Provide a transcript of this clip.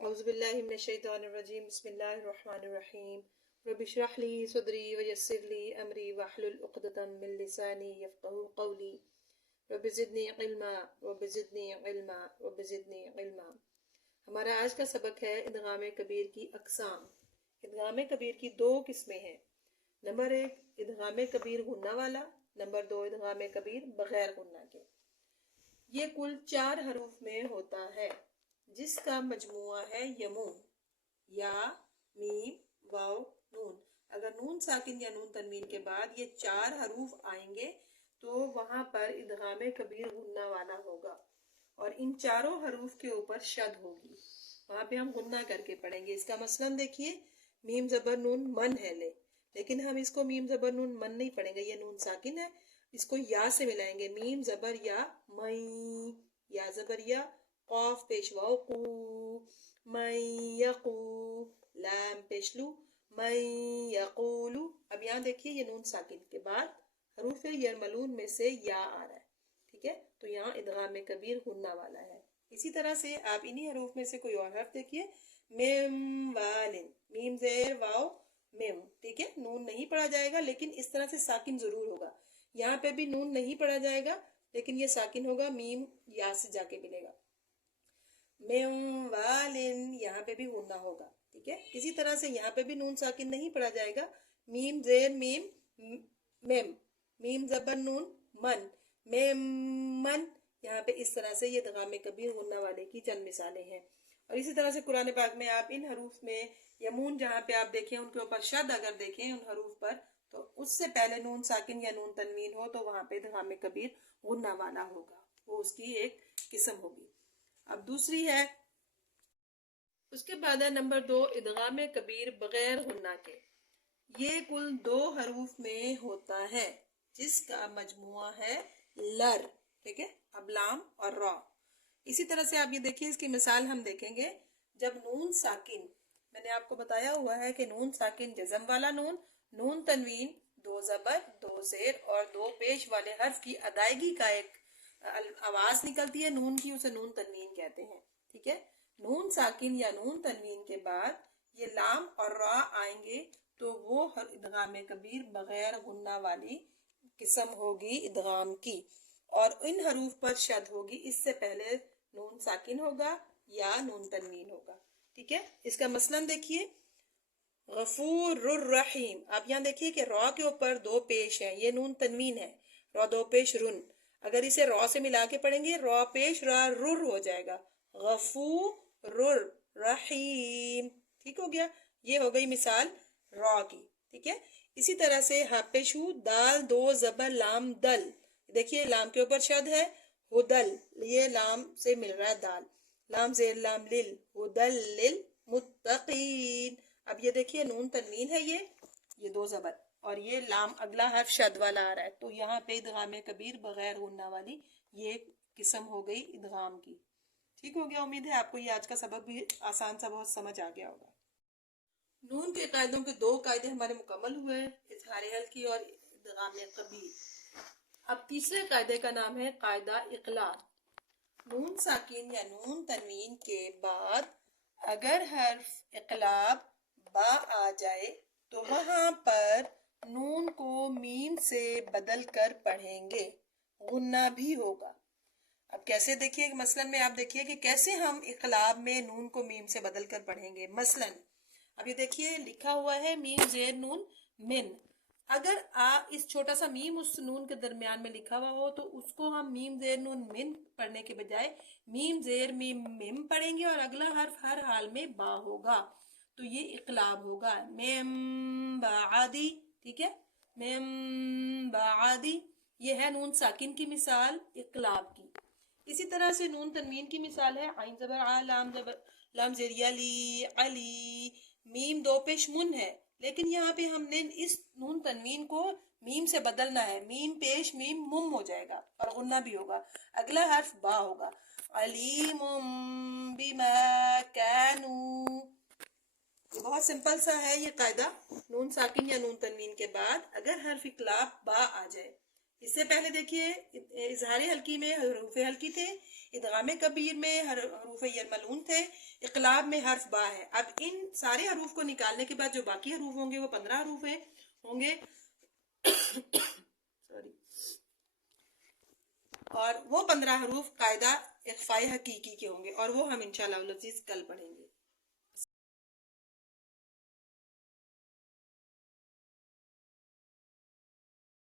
اعوذ باللہ من الشیطان الرجیم بسم اللہ الرحمن الرحیم رب اشرح لی صدری ویسر لی امری واحلل عقدۃ من لسانی یفقہوا قولی رب زدنی علما رب زدنی علما رب زدنی علما۔ ہمارا آج کا سبق ہے ادغام کبیر کی اقسام۔ ادغام کبیر کی دو قسمیں ہیں۔ نمبر 1 ادغام کبیر غنہ والا، نمبر 2 ادغام کبیر بغیر غنہ کے۔ یہ کل 4 حروف میں ہوتا ہے جس کا مجموعہ ہے یمون، یا میم واو نون۔ اگر نون ساکن یا نون تنوین کے بعد یہ 4 حروف آئیں گے تو وہاں پر ادغام کبیر غنہ والا ہوگا، اور ان چاروں حروف کے اوپر شد ہوگی، وہاں پہ ہم غنہ کر کے پڑھیں گے۔ اس کا مثلاً دیکھیے میم زبر نون من ہے لیکن ہم اس کو میم زبر نون من نہیں پڑھیں گے، یہ نون ساکن ہے، اس کو یا سے ملائیں گے، میم زبر یا مئی، یا زبر یا قاف پیش واو قو، من یقو، لام پیش لو، من یقولو۔ اب یہاں دیکھیے یہ نون ساکن کے بعد حروف یرملون میں سے یا آ رہا ہے، ٹھیک ہے، تو یہاں ادغام کبیر غنہ والا ہے۔ اسی طرح سے آپ انہی حروف میں سے کوئی اور حرف دیکھیے، میم والن، میم زیر واو میم، ٹھیک ہے، نون نہیں پڑھا جائے گا لیکن اس طرح سے ساکن ضرور ہوگا۔ یہاں پہ بھی نون نہیں پڑھا جائے گا لیکن یہ ساکن ہوگا، میم یا سے جا کے ملے گا۔ میم والن، یہاں پہ بھی غنہ ہوگا، ٹھیک ہے۔ اسی طرح سے یہاں پہ بھی نون ساکن نہیں پڑھا جائے گا، میم زیر میم میم، میم زبر نون من، میم من، یہاں پہ اس طرح سے یہ ادغام کبیر غنہ والے کی چند مثالیں ہیں۔ اور اسی طرح سے قرآن پاک میں آپ ان حروف میں یمون جہاں پہ آپ دیکھیں ان کے اوپر شد اگر دیکھیں ان حروف پر، تو اس سے پہلے نون ساکن یا نون تنوین ہو تو وہاں پہ ادغام کبیر غنہ والا ہوگا، وہ اس کی ایک قسم ہوگی۔ اب دوسری ہے، اس کے بعد ہے نمبر 2 ادغام کبیر بغیر غنہ کے۔ یہ کل 2 حروف میں ہوتا ہے جس کا مجموعہ ہے لر، ٹھیک ہے، اب لام اور را۔ اسی طرح سے آپ یہ دیکھیں، اس کی مثال ہم دیکھیں گے، جب نون ساکن، میں نے آپ کو بتایا ہوا ہے کہ نون ساکن جزم والا نون، نون تنوین، 2 زبر 2 زیر اور 2 پیش والے حرف کی ادائیگی کا ایک آواز نکلتی ہے نون کی، اسے نون تنوین کہتے ہیں، ٹھیک ہے۔ نون ساکن یا نون تنوین کے بعد یہ لام اور را آئیں گے تو وہ ادغام کبیر بغیر غنہ والی قسم ہوگی ادغام کی، اور ان حروف پر شد ہوگی، اس سے پہلے نون ساکن ہوگا یا نون تنوین ہوگا، ٹھیک ہے۔ اس کا مثلاً دیکھیے غفور الرحیم، آپ یہاں دیکھیے کہ را کے اوپر 2 پیش ہیں، یہ نون تنوین ہے، را 2 پیش رن، اگر اسے را سے ملا کے پڑھیں گے را پیش را رر ہو جائے گا، غفور رحیم، ٹھیک ہو گیا، یہ ہو گئی مثال را کی، ٹھیک ہے۔ اسی طرح سے ہا پیش ہو، دال 2 زبر لام دل، دیکھیے لام کے اوپر شد ہے، ہدل، یہ لام سے مل رہا ہے دال، لام زیر لام لل، ہدل للمتقین۔ اب یہ دیکھیے نون تنوین ہے، یہ 2 زبر، اور یہ لام اگلا حرف شد والا آ رہا ہے، تو یہاں پہ ادغام کبیر بغیر غنہ والی یہ قسم ہو گئی ادغام کی، ٹھیک ہو گیا۔ امید ہے آپ کو یہ آج کا سبق بھی آسان سا بہت سمجھ آ گیا ہوگا۔ نون کے قاعدوں کے 2 قاعدے ہمارے مکمل ہوئے، اظہار حلقی اور ادغام کبیر۔ اب تیسرے قاعدے کا نام ہے قاعدہ اقلاب۔ نون ساکن یا نون تنوین کے بعد اگر حرف اقلاب با آ جائے تو وہاں پر نون کو میم سے بدل کر پڑھیں گے، غنہ بھی ہوگا۔ اب کیسے دیکھیے، مثلاً میں آپ دیکھیے کہ کیسے ہم اقلاب میں نون کو میم سے بدل کر پڑھیں گے۔ مثلاً اب یہ دیکھیے لکھا ہوا ہے میم زیر نون من، اگر اس چھوٹا سا میم اس نون کے درمیان میں لکھا ہوا ہو تو اس کو ہم میم زیر نون من پڑھنے کے بجائے میم زیر میم مم پڑھیں گے، اور اگلا حرف ہر حال میں با ہوگا، تو یہ اقلاب ہوگا، میم بعدی، ٹھیک ہے، میم بعدی، یہ ہے نون ساکن کی مثال اقلاب کی۔ اسی طرح سے نون تنوین کی مثال ہے عین زبر آ، لام زیر یلی علی، میم 2 پیش من ہے، لیکن یہاں پہ ہم نے اس نون تنوین کو میم سے بدلنا ہے، میم پیش میم مم ہو جائے گا اور غنہ بھی ہوگا، اگلا حرف با ہوگا، علیم بما کانوا۔ یہ بہت سمپل سا ہے یہ قاعدہ، نون ساکن یا نون تنوین کے بعد اگر حرف اقلاب با آ جائے اس سے پہلے دیکھیے اظہار حلقی میں حروف حلقی تھے، ادغام کبیر میں حروف یرملون تھے، اقلاب میں حرف با ہے۔ اب ان سارے حروف کو نکالنے کے بعد جو باقی حروف ہوں گے وہ 15 حروف ہوں گے اور وہ 15 حروف قاعدہ اخفاء حقیقی کے ہوں گے، اور وہ ہم انشاءاللہ العزیز کل پڑھیں گے۔